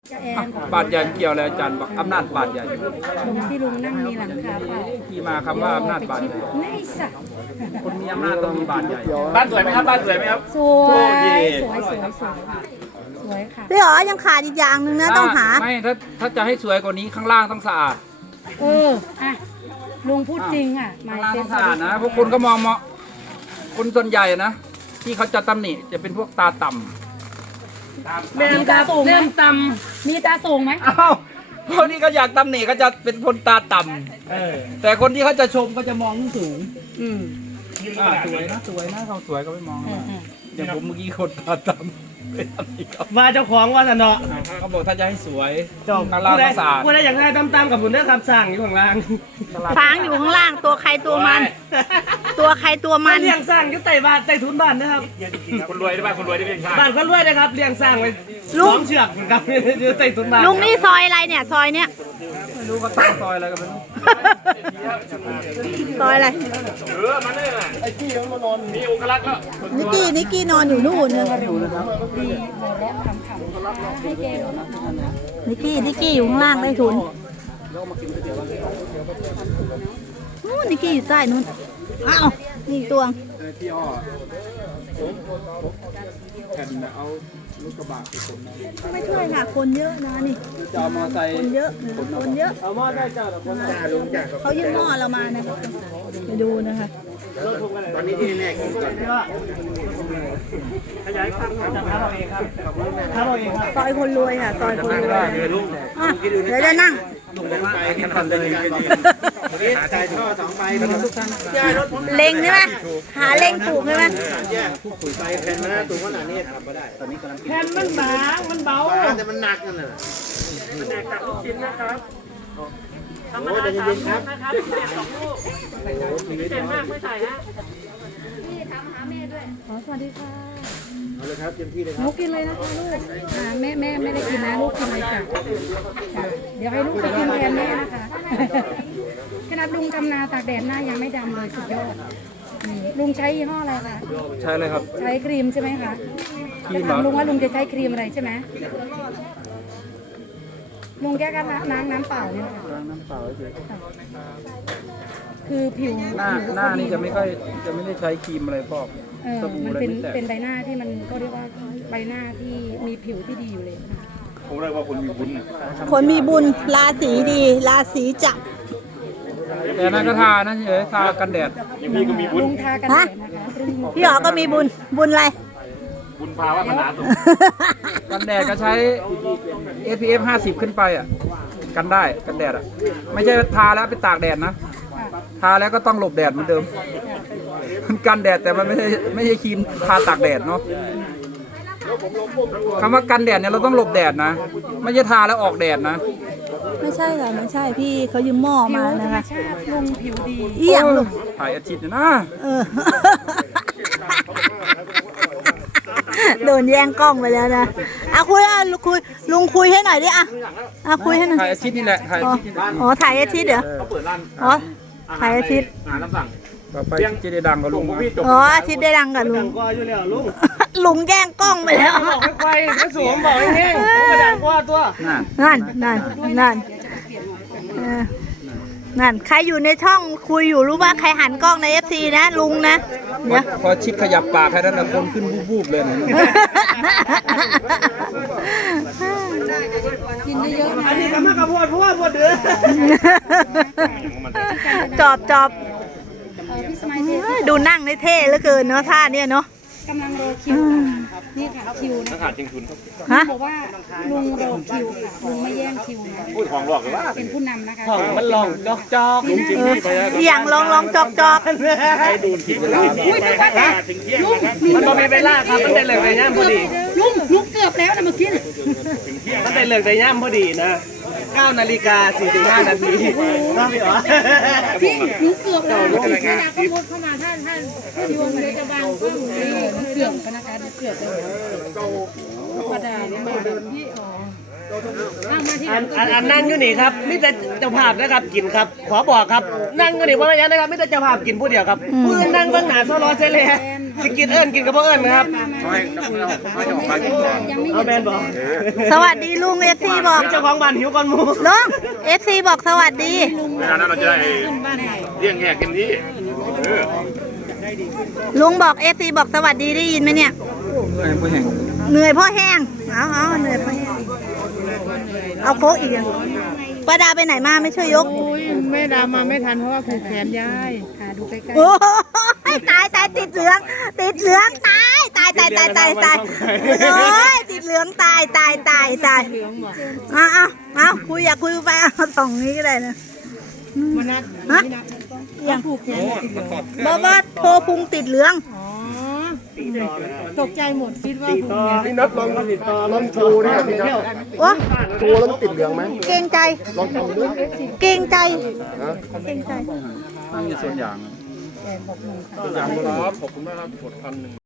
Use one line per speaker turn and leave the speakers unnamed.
แอน
บาทใหญ่เกี่ยวอะไรอาจารย์บอกอำนาจบาทใหญ่
ลุงที่ลุงนั่งมีหลังคาเปล่า
ที่มาคำว่าอำนาจบาทใหญ่
ไม่สัก
คนมีอำนาจต้องมีบาทใหญ่
บ้านสวยไหมครับบ้านสวยไหมครับ
สวยสวยสวยสวยสวยค่ะ
พี่อ๋อยังขาดอีกอย่างหนึ่งนะต้องหา
ไม่ถ้าจะให้สวยกว่านี้ข้างล่างต้องสะอาด
อ่ะลุงพูดจริงอ่ะหมา
ข้าย งล่าง
เซ็
ต้องสะอาดนะพวกคุณก็มองคนส่วนใหญ่นะที่เขาจะตำหนิจะเป็นพวกตาต่ำ
มีตาสูงไหมมีตาสูงไหม
อ้าวพวกนี้ก็อยากตำหนิก็จะเป็นคนตาต่ำแต่คนที่เขาจะชมก็จะมองสูงสวยนะเขาสวยก็ไม่มองอย่างผมเมื่อกี้คนตาต่ำไม่ตำหนิเขา
ว่าเจ้าของว่าสนอ
เขาบอกถ้าจะให้สวย
จบ
ข้างล่างต้องสะอาด
ผู้ใดอยากได้ตามๆกับผมเด้อครับสั่งอยู่ข้างล่าง
ฟางอยู่ข้างล่างตัวใครตัวมัน ตัวใครตัวมัน
เลี้ยงสร้างอยู่ใต้บ้านใต้ทุนบ้านนะครับ
คนรวยได้บ้านคนรวยได้เพียงชาติ
บ้านคนรวยนะครับเลี้ยงสร้างไว้
ลุง
สองเชือกครับอยู่ใต้ทุนบ้าน
ลุงนี่ซอยอะไรเนี่ยซอยเนี้ย
ไม่รู้เขาตั้งซอยอะไรกันไม่รู้
ซอยอะไร
มันนี่แหละไอ้กี้เขามานอนมีองค์ลักษณ์แล้ว
นิกกี้นอนอยู่นู่นนะ
ดีหัวเราะขำๆให้แก
นิกกี้อยู่ข้างล่างใต้ถุนนู่นนิกกี้อยู่ใต้นู้นอ้าวนี่อีกตัว
พี่อ้อแผ่นเอาลูกกระบะไปขน
ไม่ช่วยค่ะคนเยอะนะนี่
จะเอามอไซค์
คนเยอะคนเยอะ
เอาหม้อได้เจ้าละคนละลุงจ้ะ
เขายื่นหม้อเรามานะคะไปดูนะคะ
ตอนนี้ที่แน่กินก่อนขยายความจากเราเองครับเราเองครับ
ซอยคนรวยค่ะซอยคนรวยอ่ะเดี๋ยวจะนั่ง
ไปกันก่อนเลยใส่ท่อ2ใบทุกท่านย้ายรถผม
เล็งใช่ไหมหาเล็งถูกใช่ไหม
แยกผู้ปุ๋ยไปแผ่นมันสูงขนาดนี้ทำไม่ได้ตอนนี้กำลังแผ่นมันหนามันเบาแต่มันหนักนั่นแหละมันหนักกับลูกชิ้นนะครับโอ้ใจเย็นๆครับเก่งมากไม่ใส่ฮะ
สวัสดีค่ะ
เอาเลยครับเต็มที่เลยค
ลู
รับ
กกินเลยนะคะลูกแม่ไม่ได้กินนะลูกกินเลยจ้ะเดี๋ยวให้ลูกไปกินแทนแม่นะคะขนาดลุงทำนาตากแดดหน้ายังไม่ดำเลยสุดยอดลุงใช้ยี่ห้ออะไรคะ
ใช่เลยครับ
ใช้ครีมใช่ไหมคะ
ครี
จะ
มเหรอ
ถามลุงว่าลุงจะใช้ครีมอะไรใช่ไหมลุงแก้กันน้ำเปล่าเนี่ยค่ะ
น้ำเปล่าเฉย
คือผิว
หน้านี่จะไม่ได้ใช้ครีมอะไรพอกสบู่
มัน
อะไร
เป็น
ไม่แตก
เป็นใบหน้าที่มันก็เรียกว่าใบหน้าที่มีผิวที่ดีอยู่เลยนะคะ
ผมเรียกว่าคนมีบุญ
คนมีบุญราศีดีราศีจับ
แต่นั่นก็ทานะเฉยทากันแดด
อย่างพี่ก็มีบุญ
ลุงทากันแดดนะคะซึ่ง
พี่อ๋อก็มีบุญบุญอะไร
บุญพาวาสนาสูง
กันแดดก็ใช้ SPF 50 ขึ้นไปอ่ะกันได้กันแดดอ่ะไม่ใช่ทาแล้วไปตากแดดนะทาแล้วก็ต้องหลบแดดเหมือนเดิมมันกันแดดแต่มันไม่ใช่ครีมทาตากแดดเนาะคำว่ากันแดดเนี่ยเราต้องหลบแดดนะไม่ใช่ทาแล้วออกแดดนะ
ไม่ใช่ค่ะไม่ใช่พี่เขายืมหม้อ
ผิ
มาว
ธร
นะ
รม
คะ
ชาติลุงผิวดี
เอี่ยงลูก
ถ่ายอาทิตย์เนี่ยนะ
เออ โดนแย่งกล้องไปแล้วนะคุยลุงคุยให้หน่อยดิคุยให้หน่อย
ถ่ายอาทิตย์นี่แหละถ่ายอาทิตย์นี่แหละ
อ๋อถ่ายอาทิตย์เหรอ
เขาเปิดร้าน
อ๋อถ่ายอาทิตย์
อาหารตามสั่ง
ต่อไปจะได้ดังกับลุงนะ
อ๋ออาทิตย์ได้ดังกับลุ
ดั
ง
งกว่าอยู่แล้วลุง
ลุงแย่งกล้องไปแล้ว
บอกให้ไฟให้สูงบอกให้แห้งผมก็ดังกว่าตัว
น่ะ
นั่นเออนั่นใครอยู่ในช่องคุยอยู่รู้ป่ะใครหันกล้องใน FC นะลุงนะเดี๋ยว
พอชิดขยับปากแค่นั้นนะคนขึ้นวูบๆเลยนะ
กินเยอะๆนะ
อันนี้ก็มากระโพดเพราะว่าพวดเดือ
จอบ
พี่สมัยเทส
ดูนั่งในเท่เหลือเกินเนาะท่าเนี่ยเนาะ
กำลังรอคิวค่ะนี่ค่ะคิวนะ
ขาดจริงทุน
ฮะ
บอกว่าลุงรอคิวค่ะลุงไม่แย่งคิวนะ
พูดของหลอกหรือว่า
เป็นผู้นำนะคะ
ห้องมันลองจอก
ลุงจิมมี่ไปแล้ว
อย่างลองจอก
ให้ดูผิดเวลาถึงเที่ยงนะครับ
มันบ่มีเวลาครับมันได้เลิกในย่ามพอดี
ลุงเกือบแล้วนะเมื่อกี้
มันได้เลิกในย่ามพอดีนะ9 นาฬิกา 45 นาทีครับพี่อ๋อ
พี่ลุงเกือบแล้วเวลาเขาโพสเข้ามาท่านคิวมันจะบังก็เกือบนะคะเกือบเลยธรรมดาเนี่ยมาเดินพี่อ๋อ
อันนั่งอยู่นี่ครับมิแต่เจ้าภาพนะครับกินครับขอบอกครับนั่งอยู่นี่เพราะอะไรนะครับมิแต่เจ้าภาพกินผู้เดียวครับผู้อื่นนั่งเบื้องหน้าซอรอเซเล่สิกินเอิญกินกับพ่อเอิญนะครับเอาแมนบอก
สวัสดีลุงเอฟซีบอก
เจ้าของบ้านหิวก่อนหมู
ลุงเอฟซีบอกสวัสดี
เวลานั้นเราจะได้เลี้ยงแง่กันที่
ลุงบอกเอฟซีบอกสวัสดีได้ยินไหมเนี่ย
เหนื่อยผู้แห่ง
เหนื่อยเพ่อแห้งเอาเหนื่อยเพ่อแห้งเอาโค้กอีกอ่ะป้าดาไปไหนมาไม่ช่วยยก
แม่ดามาไม่ทันเพราะว่าผูกแขนยายค่ะดูใกล้
โอ้ยตายติดเหลืองตายโอ้ยติดเหลืองตายเอาคุยอยากคุยไปเอาสองนี้ก็ได้นะฮะยังผูกแขนบ้าโทรพุงติดเหลือง
ตกใจหมดคิดว่าผูกแขน
พี่นัทลองโชว์เนี่ยพี่นัท
โอ้
โชว์แล้วมันติดเหลืองไหม
เกรงใจ
ลองทำดู
เกรงใจ
ตั้งอยู่ส่วนอย่าง
อย่างครับขอบคุณมากครับกด1,000